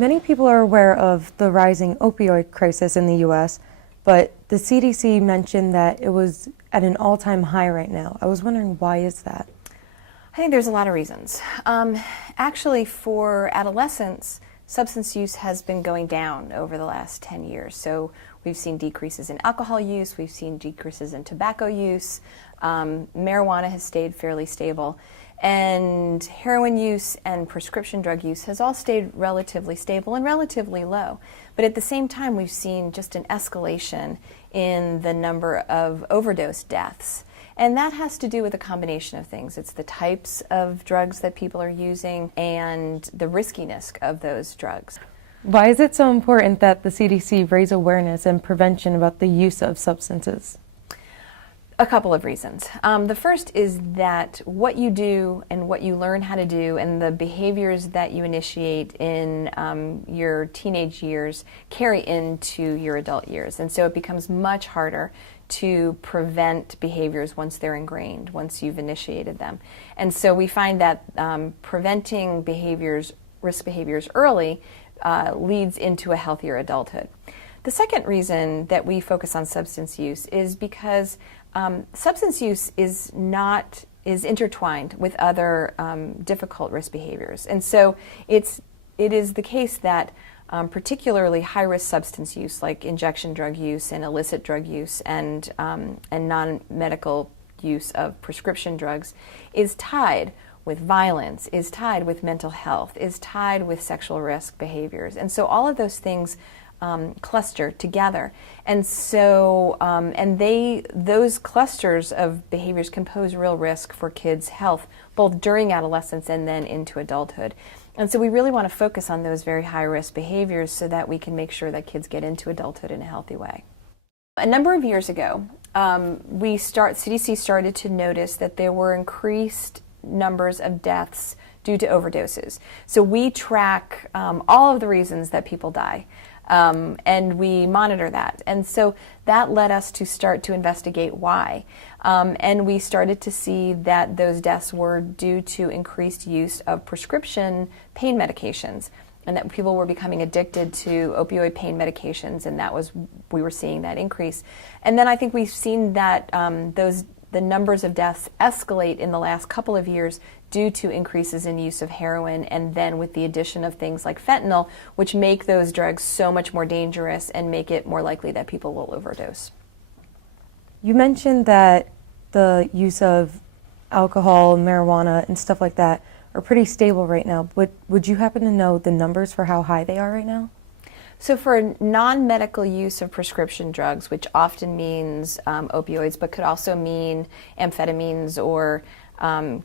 Many people are aware of the rising opioid crisis in the U.S., but the CDC mentioned that it was at an all-time high right now. I was wondering, why is that? I think there's a lot of reasons. Actually, for adolescents, substance use has been going down over the last 10 years. So we've seen decreases in alcohol use, we've seen decreases in tobacco use, marijuana has stayed fairly stable, and heroin use and prescription drug use has all stayed relatively stable and relatively low. But at the same time, we've seen just an escalation in the number of overdose deaths. And that has to do with a combination of things. It's the types of drugs that people are using and the riskiness of those drugs. Why is it so important that the CDC raise awareness and prevention about the use of substances? A couple of reasons. The first is that what you do and what you learn how to do and the behaviors that you initiate in your teenage years carry into your adult years. And so it becomes much harder to prevent behaviors once they're ingrained, once you've initiated them. And so we find that preventing behaviors, risk behaviors early leads into a healthier adulthood. The second reason that we focus on substance use is because substance use is intertwined with other difficult risk behaviors. And so it is the case that particularly high-risk substance use, like injection drug use and illicit drug use and non-medical use of prescription drugs, is tied with violence, is tied with mental health, is tied with sexual risk behaviors. And so all of those things cluster together. And so, those clusters of behaviors can pose real risk for kids' health, both during adolescence and then into adulthood. And so we really want to focus on those very high-risk behaviors so that we can make sure that kids get into adulthood in a healthy way. A number of years ago, CDC started to notice that there were increased numbers of deaths due to overdoses. So we track all of the reasons that people die. And we monitor that. And so that led us to start to investigate why. And we started to see that those deaths were due to increased use of prescription pain medications, and that people were becoming addicted to opioid pain medications, and we were seeing that increase. And then I think we've seen that the numbers of deaths escalate in the last couple of years due to increases in use of heroin, and then with the addition of things like fentanyl, which make those drugs so much more dangerous and make it more likely that people will overdose. You mentioned that the use of alcohol, marijuana, and stuff like that are pretty stable right now. Would you happen to know the numbers for how high they are right now? So for non-medical use of prescription drugs, which often means opioids, but could also mean amphetamines or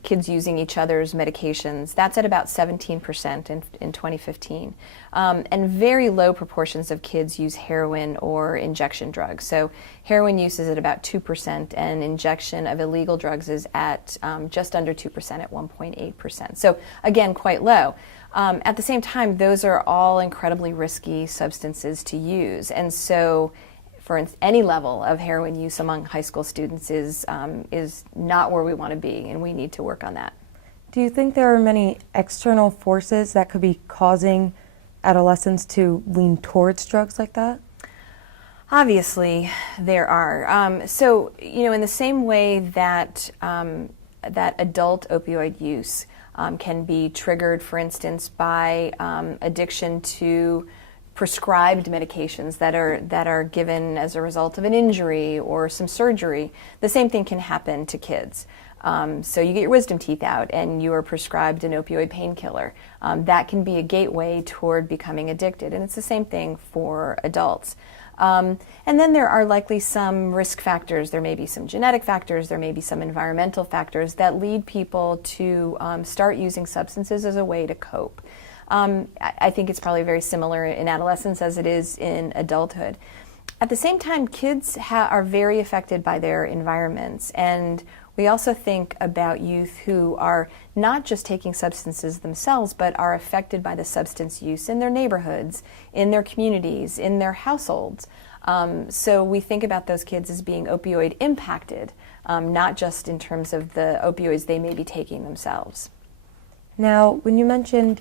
kids using each other's medications, that's at about 17% in 2015. And very low proportions of kids use heroin or injection drugs. So heroin use is at about 2%, and injection of illegal drugs is at just under 2% at 1.8%. So again, quite low. At the same time, those are all incredibly risky substances to use. And so for any level of heroin use among high school students is not where we want to be, and we need to work on that. Do you think there are many external forces that could be causing adolescents to lean towards drugs like that? Obviously, there are. So, in the same way that that adult opioid use can be triggered, for instance, by addiction to prescribed medications that are given as a result of an injury or some surgery, the same thing can happen to kids. So you get your wisdom teeth out and you are prescribed an opioid painkiller. That can be a gateway toward becoming addicted, and it's the same thing for adults. And then there are likely some risk factors. There may be some genetic factors, there may be some environmental factors that lead people to start using substances as a way to cope. I think it's probably very similar in adolescence as it is in adulthood. At the same time, kids are very affected by their environments, and we also think about youth who are not just taking substances themselves, but are affected by the substance use in their neighborhoods, in their communities, in their households. So we think about those kids as being opioid impacted, not just in terms of the opioids they may be taking themselves. Now, when you mentioned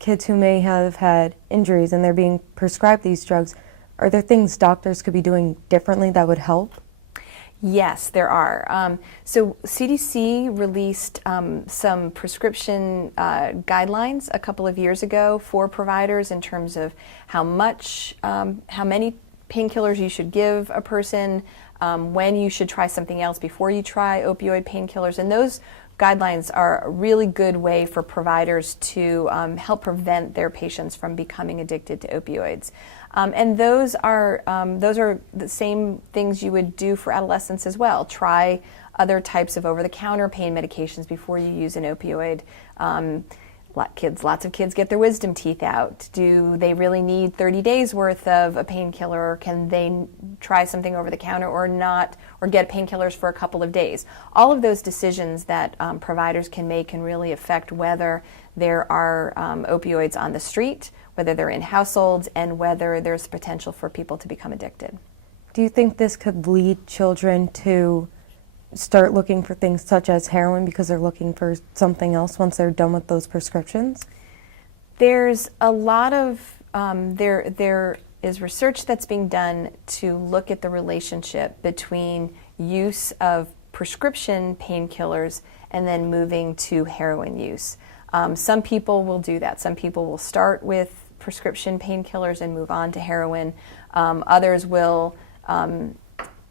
kids who may have had injuries and they're being prescribed these drugs, are there things doctors could be doing differently that would help? Yes, there are. So CDC released some prescription guidelines a couple of years ago for providers in terms of how many painkillers you should give a person, when you should try something else before you try opioid painkillers, and those guidelines are a really good way for providers to help prevent their patients from becoming addicted to opioids. And those are the same things you would do for adolescents as well. Try other types of over-the-counter pain medications before you use an opioid. Lots of kids get their wisdom teeth out. Do they really need 30 days worth of a painkiller, or can they try something over the counter or not, or get painkillers for a couple of days? All of those decisions that providers can make can really affect whether there are opioids on the street, whether they're in households, and whether there's potential for people to become addicted. Do you think this could lead children to start looking for things such as heroin because they're looking for something else once they're done with those prescriptions? There's a lot of, there is research that's being done to look at the relationship between use of prescription painkillers and then moving to heroin use. Some people will do that. Some people will start with prescription painkillers and move on to heroin. Others will,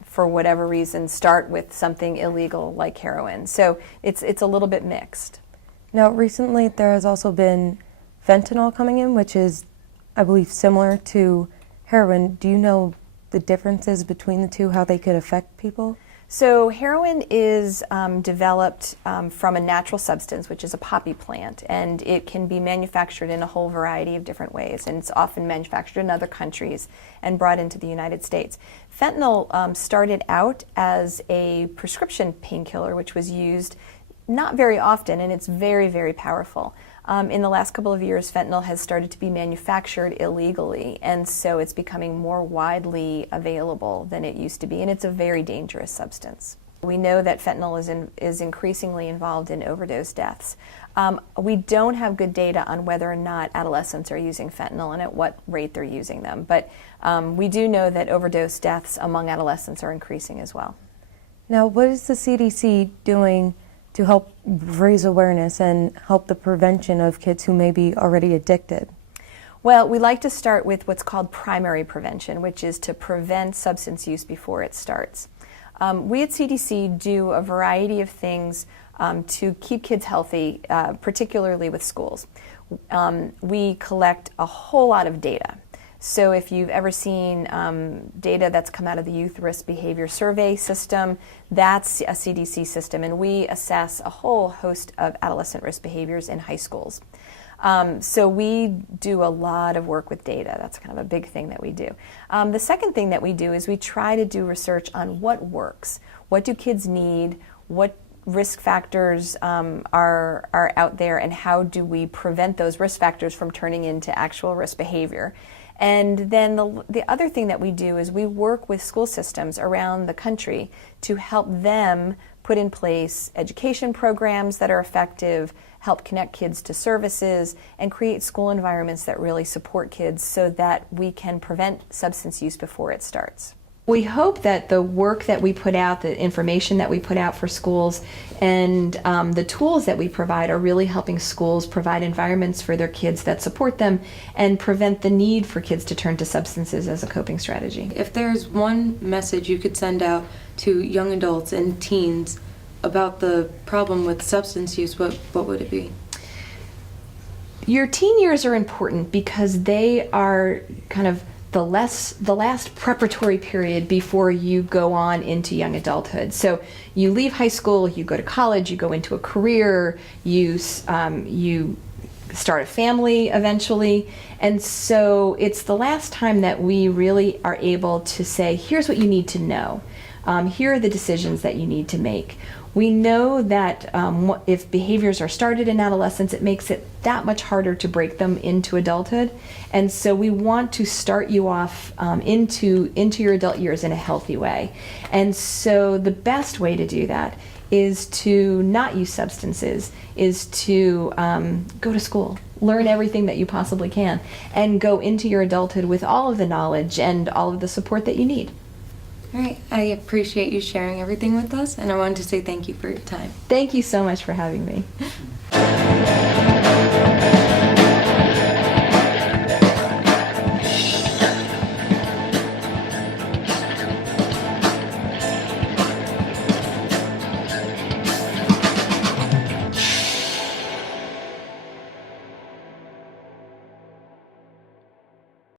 for whatever reason, start with something illegal like heroin. So it's a little bit mixed. Now, recently there has also been fentanyl coming in, which is, I believe, similar to heroin. Do you know the differences between the two, how they could affect people? So heroin is developed from a natural substance, which is a poppy plant, and it can be manufactured in a whole variety of different ways, and it's often manufactured in other countries and brought into the United States. Fentanyl started out as a prescription painkiller, which was used not very often, and it's very, very powerful. In the last couple of years, fentanyl has started to be manufactured illegally, and so it's becoming more widely available than it used to be, and it's a very dangerous substance. We know that fentanyl is increasingly involved in overdose deaths. We don't have good data on whether or not adolescents are using fentanyl and at what rate they're using them, but we do know that overdose deaths among adolescents are increasing as well. Now, what is the CDC doing to help raise awareness and help the prevention of kids who may be already addicted? Well, we like to start with what's called primary prevention, which is to prevent substance use before it starts. We at CDC do a variety of things to keep kids healthy, particularly with schools. We collect a whole lot of data. So if you've ever seen data that's come out of the Youth Risk Behavior Survey system, that's a CDC system, and we assess a whole host of adolescent risk behaviors in high schools. So we do a lot of work with data. That's kind of a big thing that we do. The second thing that we do is we try to do research on what works. What do kids need? What risk factors are out there, and how do we prevent those risk factors from turning into actual risk behavior? And then the other thing that we do is we work with school systems around the country to help them put in place education programs that are effective, help connect kids to services, and create school environments that really support kids so that we can prevent substance use before it starts. We hope that the work that we put out, the information that we put out for schools, and the tools that we provide are really helping schools provide environments for their kids that support them and prevent the need for kids to turn to substances as a coping strategy. If there's one message you could send out to young adults and teens about the problem with substance use, what would it be? Your teen years are important because they are kind of the last preparatory period before you go on into young adulthood. So you leave high school, you go to college, you go into a career, you start a family eventually, and so it's the last time that we really are able to say, here's what you need to know. Here are the decisions that you need to make. We know that if behaviors are started in adolescence, it makes it that much harder to break them into adulthood. And so we want to start you off into your adult years in a healthy way. And so the best way to do that is to not use substances, is to go to school, learn everything that you possibly can, and go into your adulthood with all of the knowledge and all of the support that you need. All right, I appreciate you sharing everything with us, and I wanted to say thank you for your time. Thank you so much for having me.